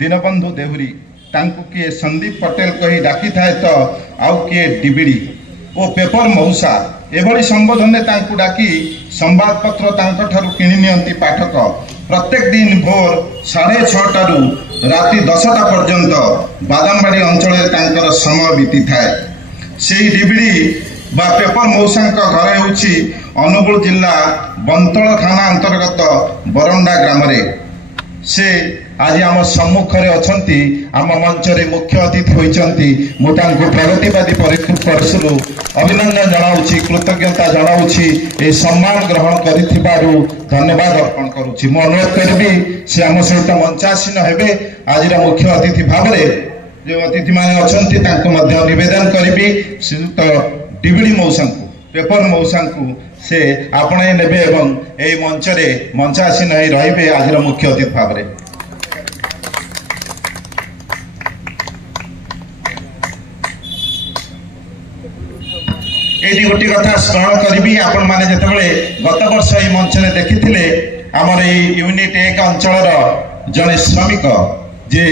दीनबंधु देहुरी तांकु किए संदीप पटेल कही डाकी थाए तो आउ किए डिबिड़ी ओ पेपर मौसा एभली संबोधन तांकु डाकी संवादपत्र तांको ठारू किणी नियंती पाठक प्रत्येक दिन भोर 6:30 टारू राति 10टा पर्यंत बादामबाड़ी अंचल तांकर समय बीती थाए। सेही डिबिड़ी बा पेपर मौसा घर होउछि अनुगुल जिला बंतल थाना अंतर्गत बरंडा ग्राम रे। से आज आम सम्मुखें अच्छा आम मंच रे मुख्य अतिथि होती प्रगतिवादी परिषद अभिनंदन जनाऊँगी कृतज्ञता जनाऊँगी सम्मान ग्रहण करिथिबारु धन्यवाद अर्पण करुच्ची। मु अनुरोध करी से आम सहित मंचासीन हेबे आज मुख्य अतिथि भाव जो अतिथि माने अछंती तांको मध्य निवेदन करी श्रीयुक्त डिबिड़ी मौसा पेपर मौसा से आपणे नेबे एवं ए मंच रे मंचासीन रहिबे आज मुख्य अतिथि भाव रे। ये गोटे कथा स्मरण करी आपण मैंने जिते गत वर्ष ये मंच में देखी आमर यूनिट 1 अंचल जड़े श्रमिक जे